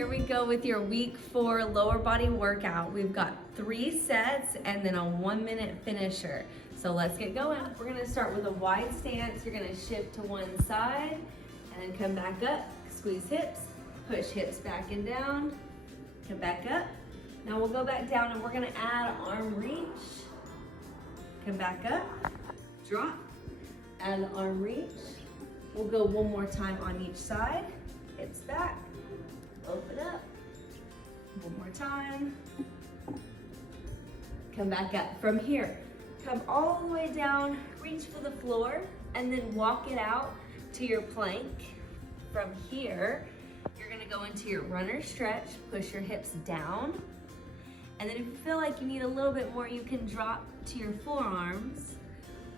here we go with your week 4 lower body workout. We've got 3 sets and then a 1-minute finisher. So let's get going. We're gonna start with a wide stance. You're gonna shift to one side and then come back up, squeeze hips, push hips back and down, come back up. Now we'll go back down and we're gonna add arm reach. Come back up, drop, add arm reach. We'll go one more time on each side. Hips back, open up. One more time. Come back up. From here, come all the way down, reach for the floor, and then walk it out to your plank. From here, you're gonna go into your runner stretch, push your hips down. And then if you feel like you need a little bit more, you can drop to your forearms,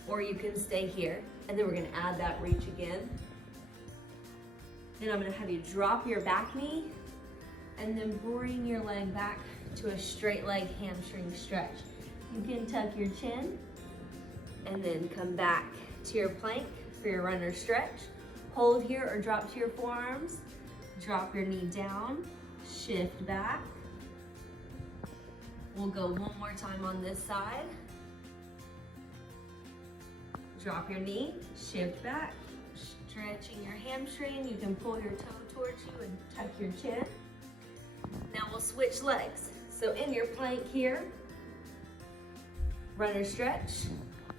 or you can stay here. And then we're gonna add that reach again. Then I'm gonna have you drop your back knee and then bring your leg back to a straight leg hamstring stretch. You can tuck your chin and then come back to your plank for your runner stretch. Hold here or drop to your forearms. Drop your knee down, shift back. We'll go one more time on this side. Drop your knee, shift back, stretching your hamstring. You can pull your toe towards you and tuck your chin. Now we'll switch legs. So in your plank here, runner stretch,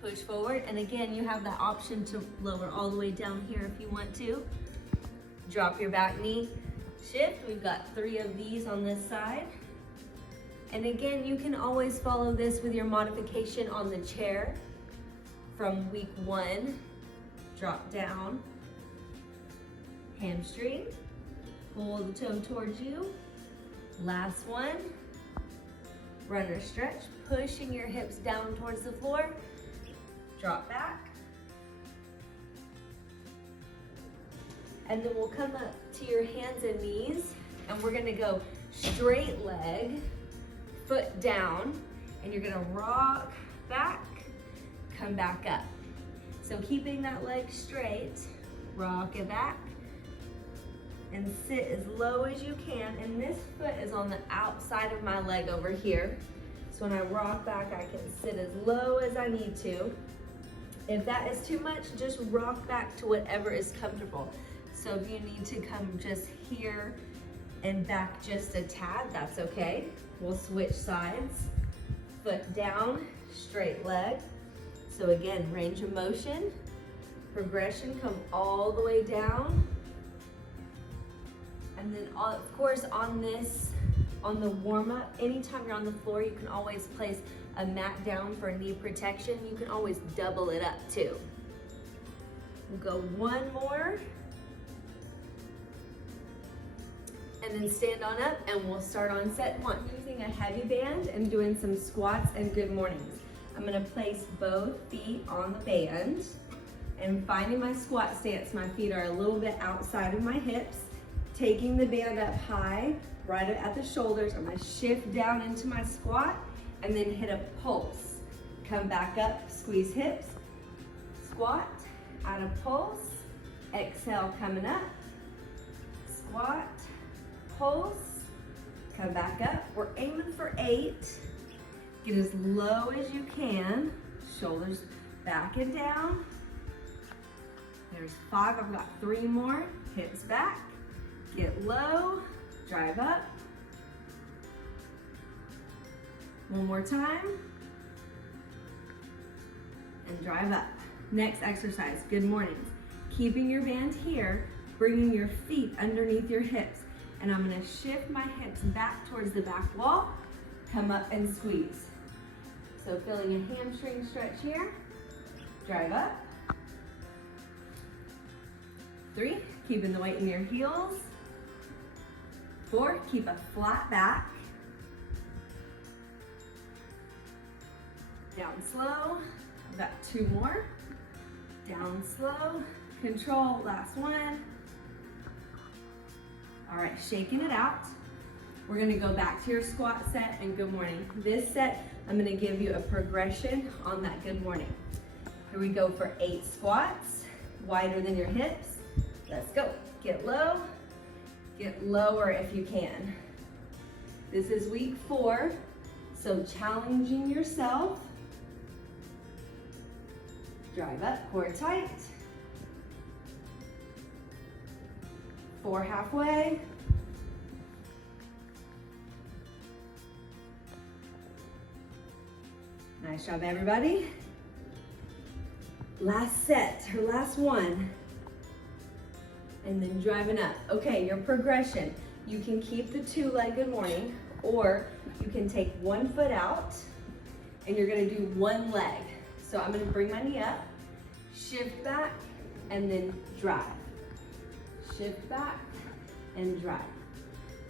push forward. And again, you have the option to lower all the way down here if you want to. Drop your back knee, shift. We've got 3 of these on this side. And again, you can always follow this with your modification on the chair. From week 1, drop down, hamstring, pull the toe towards you. Last one, runner stretch, pushing your hips down towards the floor, drop back. And then we'll come up to your hands and knees, and we're gonna go straight leg, foot down, and you're gonna rock back, come back up. So keeping that leg straight, rock it back, and sit as low as you can. And this foot is on the outside of my leg over here. So when I rock back, I can sit as low as I need to. If that is too much, just rock back to whatever is comfortable. So if you need to come just here and back just a tad, that's okay. We'll switch sides. Foot down, straight leg. So again, range of motion, progression, come all the way down. And then of course on the warm up, anytime you're on the floor, you can always place a mat down for knee protection. You can always double it up too. We'll go one more. And then stand on up and we'll start on set 1. Using a heavy band and doing some squats and good mornings. I'm gonna place both feet on the band and finding my squat stance. My feet are a little bit outside of my hips. Taking the band up high, right at the shoulders. I'm gonna shift down into my squat and then hit a pulse. Come back up, squeeze hips, squat, add a pulse, exhale coming up, squat, pulse, come back up. We're aiming for 8. Get as low as you can. Shoulders back and down. There's 5, I've got 3 more. Hips back, get low, drive up. One more time. And drive up. Next exercise, good mornings. Keeping your band here, bringing your feet underneath your hips. And I'm gonna shift my hips back towards the back wall, come up and squeeze. So feeling a hamstring stretch here, drive up. 3, keeping the weight in your heels. 4, keep a flat back. Down slow, I've got 2 more. Down slow, control, last one. All right, shaking it out. We're gonna go back to your squat set and good morning. This set, I'm gonna give you a progression on that good morning. Here we go for 8 squats, wider than your hips. Let's go. Get low, Get lower if you can. This is week 4, so challenging yourself. Drive up, core tight. 4 halfway. Nice job, everybody. Last set, or last one. And then driving up. Okay, your progression. You can keep the 2-leg good morning, or you can take one foot out, and you're gonna do one leg. So I'm gonna bring my knee up, shift back, and then drive. Shift back and drive.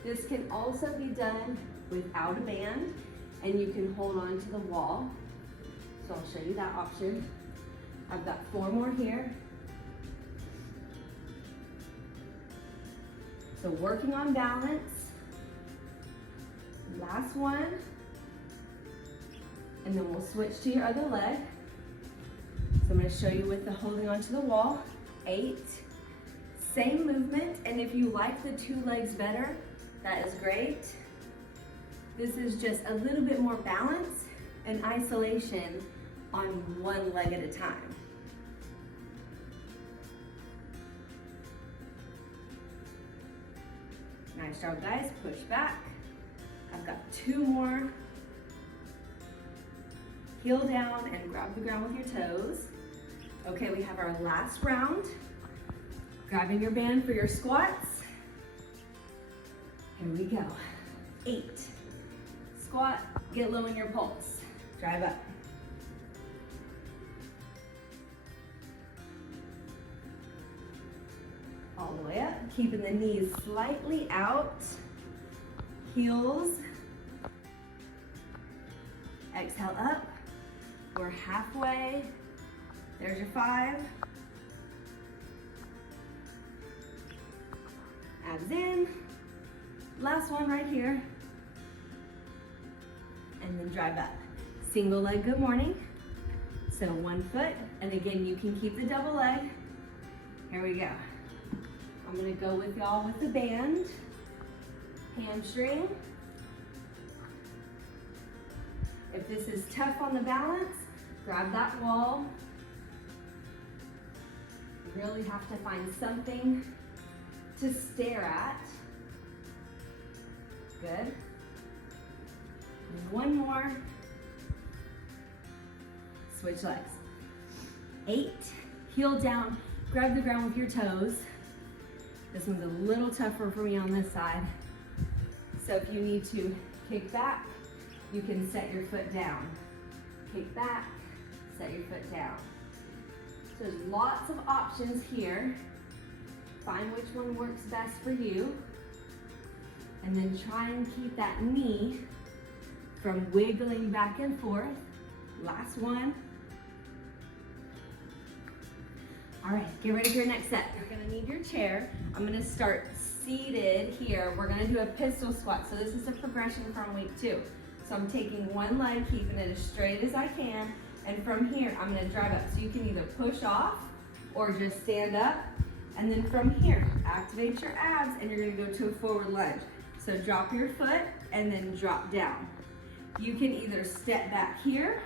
This can also be done without a band, and you can hold on to the wall. So I'll show you that option. I've got 4 more here. So working on balance. Last one. And then we'll switch to your other leg. So I'm going to show you with the holding onto the wall. 8. Same movement, and if you like the 2 legs better, that is great. This is just a little bit more balance and isolation on one leg at a time. Nice job, guys. Push back. I've got 2 more. Heel down and grab the ground with your toes. Okay, we have our last round. Grabbing your band for your squats. Here we go. 8. Squat, get low in your pulse. Drive up. All the way up, keeping the knees slightly out. Heels. Exhale up. We're halfway. There's your 5. Abs in. Last one right here. And then drive up. Single leg good morning. So 1 foot. And again, you can keep the double leg. Here we go. I'm gonna go with y'all with the band. Hamstring. If this is tough on the balance, grab that wall. You really have to find something to stare at. Good. 1 more. Switch legs. 8. Heel down. Grab the ground with your toes. This one's a little tougher for me on this side. So if you need to kick back, you can set your foot down. Kick back, set your foot down. So there's lots of options here. Find which one works best for you. And then try and keep that knee from wiggling back and forth. Last one. All right, get ready for your next set. You're gonna need your chair. I'm gonna start seated here. We're gonna do a pistol squat. So this is a progression from week 2. So I'm taking one leg, keeping it as straight as I can. And from here, I'm gonna drive up. So you can either push off or just stand up. And then from here, activate your abs and you're gonna go to a forward lunge. So drop your foot and then drop down. You can either step back here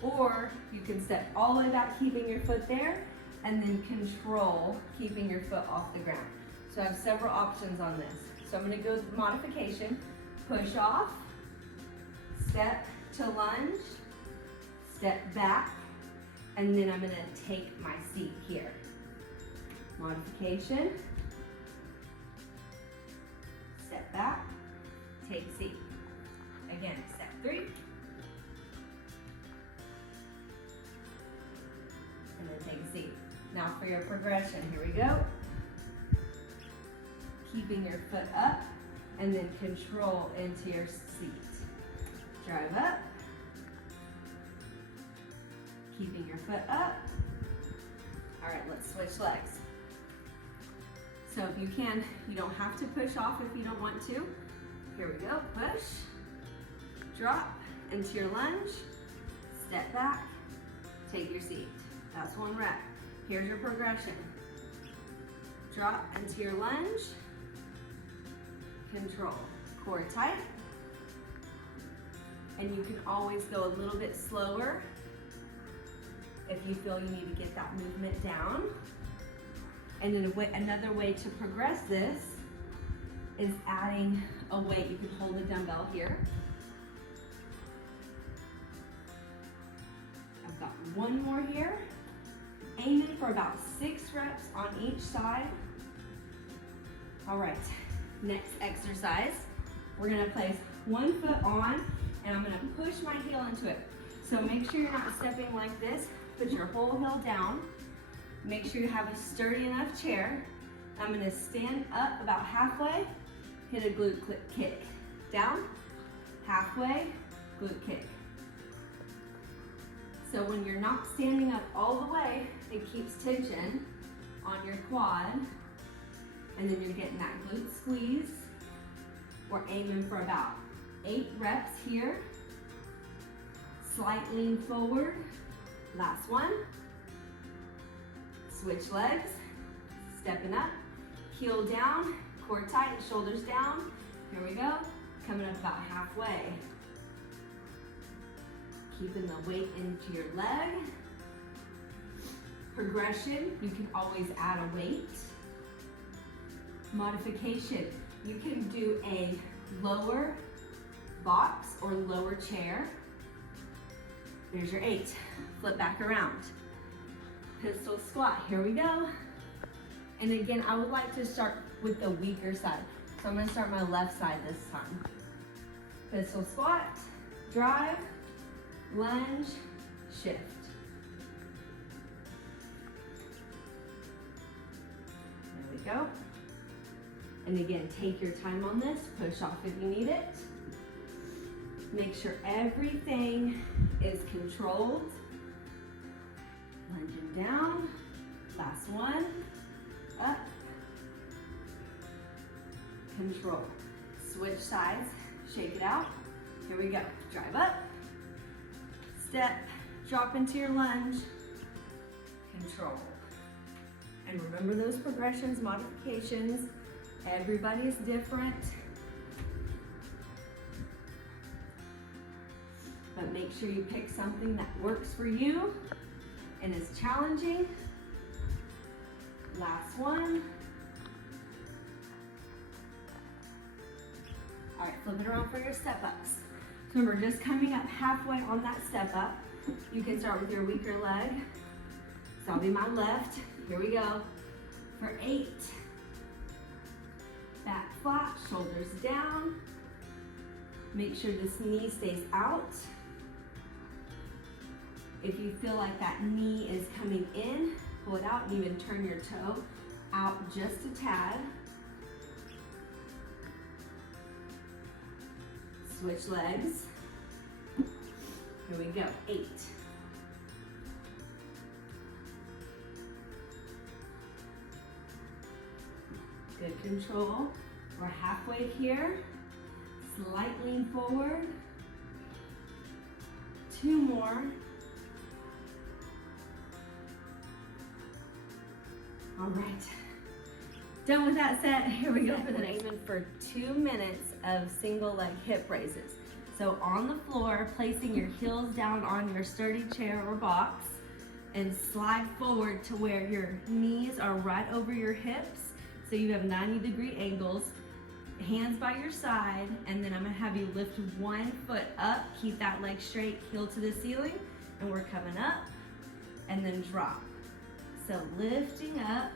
or you can step all the way back, keeping your foot there, and then control keeping your foot off the ground. So I have several options on this. So I'm gonna go with modification, push off, step to lunge, step back, and then I'm gonna take my seat here. Modification, step back, take seat. Again, step 3. And then take a seat. Now for your progression, here we go. Keeping your foot up and then control into your seat. Drive up. Keeping your foot up. All right, let's switch legs. So if you can, you don't have to push off if you don't want to. Here we go, push, drop into your lunge, step back, take your seat. That's 1 rep. Here's your progression. Drop into your lunge, control. Core tight. And you can always go a little bit slower if you feel you need to get that movement down. And then another way to progress this is adding a weight. You can hold a dumbbell here. I've got one more here. Aiming for about 6 reps on each side. All right, next exercise. We're gonna place one foot on and I'm gonna push my heel into it. So make sure you're not stepping like this. Put your whole heel down. Make sure you have a sturdy enough chair. I'm gonna stand up about halfway, hit a glute kick. Down, halfway, glute kick. So when you're not standing up all the way, it keeps tension on your quad, and then you're getting that glute squeeze. We're aiming for about 8 reps here. Slight lean forward. Last one. Switch legs. Stepping up. Heel down. Core tight. Shoulders down. Here we go. Coming up about halfway. Keeping the weight into your leg. Progression. You can always add a weight. Modification. You can do a lower box or lower chair. There's your 8. Flip back around. Pistol squat. Here we go. And again, I would like to start with the weaker side. So I'm going to start my left side this time. Pistol squat, drive, lunge, shift. There we go. And again, take your time on this. Push off if you need it. Make sure everything is controlled. Lunging down. Last one. Up. Control. Switch sides. Shake it out. Here we go. Drive up. Step. Drop into your lunge. Control. And remember those progressions, modifications. Everybody's different. But make sure you pick something that works for you and is challenging. Last one. All right, flip it around for your step ups. Remember, just coming up halfway on that step up, you can start with your weaker leg. So I'll be my left. Here we go. For 8. Back flat, shoulders down. Make sure this knee stays out. If you feel like that knee is coming in, pull it out and even turn your toe out just a tad. Switch legs. Here we go, 8. Good control. We're halfway here. Slight lean forward. 2 more. All right. Done with that set. Here we go for the next one for 2 minutes of single leg hip raises. So on the floor, placing your heels down on your sturdy chair or box and slide forward to where your knees are right over your hips. So you have 90-degree angles, hands by your side, and then I'm gonna have you lift 1 foot up, keep that leg straight, heel to the ceiling, and we're coming up, and then drop. So lifting up,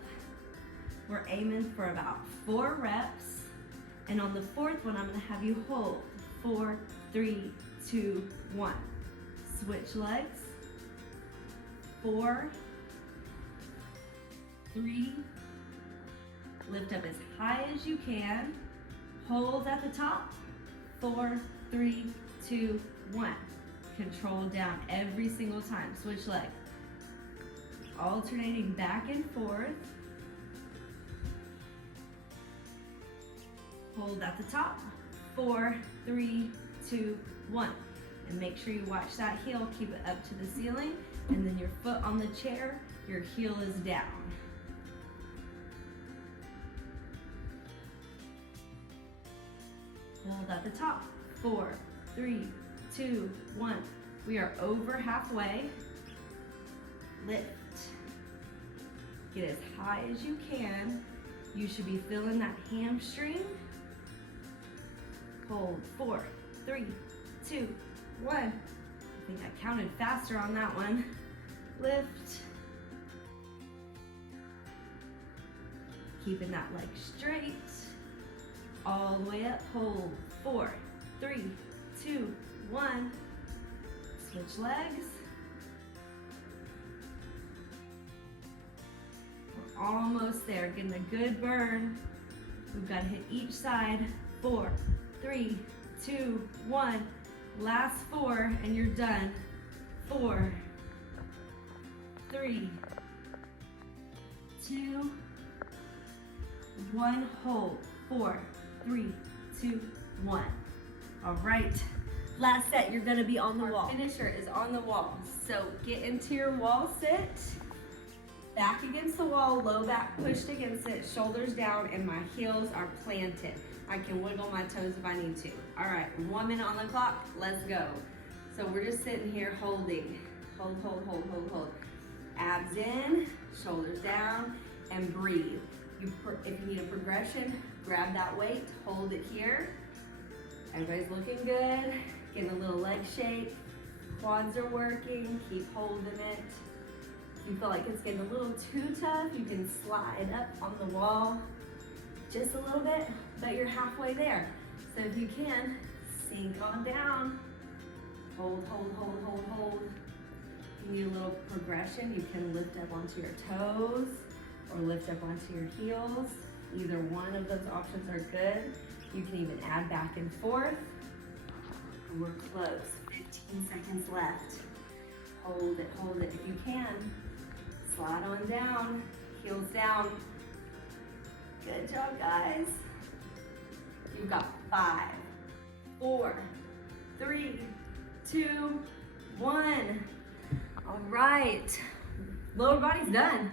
we're aiming for about 4 reps, and on the 4th one, I'm gonna have you hold 4, 3, 2, 1. Switch legs, 4, 3, lift up as high as you can. Hold at the top. 4, 3, 2, 1. Control down every single time. Switch leg. Alternating back and forth. Hold at the top. 4, 3, 2, 1. And make sure you watch that heel. Keep it up to the ceiling. And then your foot on the chair. Your heel is down. Hold at the top. 4, 3, 2, 1. We are over halfway. Lift. Get as high as you can. You should be feeling that hamstring. Hold. 4, 3, 2, 1. I think I counted faster on that one. Lift. Keeping that leg straight. All the way up. Hold. 4, 3, 2, 1. Switch legs. We're almost there. Getting a good burn. We've got to hit each side. 4, 3, 2, 1. Last 4 and you're done. 4, 3, 2, 1. Hold. 4, 3, 2, 1. All right. Last set, you're gonna be on the wall. Finisher is on the wall. So get into your wall sit. Back against the wall, low back pushed against it, shoulders down, and my heels are planted. I can wiggle my toes if I need to. All right, 1 minute on the clock, let's go. So we're just sitting here holding. Hold, hold, hold, hold, hold. Abs in, shoulders down, and breathe. If you need a progression, grab that weight, hold it here. Everybody's looking good. Getting a little leg shake. Quads are working, keep holding it. If you feel like it's getting a little too tough, you can slide up on the wall just a little bit, but you're halfway there. So if you can, sink on down. Hold, hold, hold, hold, hold. If you need a little progression, you can lift up onto your toes or lift up onto your heels. Either one of those options are good. You can even add back and forth. We're close, 15 seconds left. Hold it, if you can. Slide on down, heels down. Good job, guys. You've got 5, 4, 3, 2, 1. All right, lower body's done.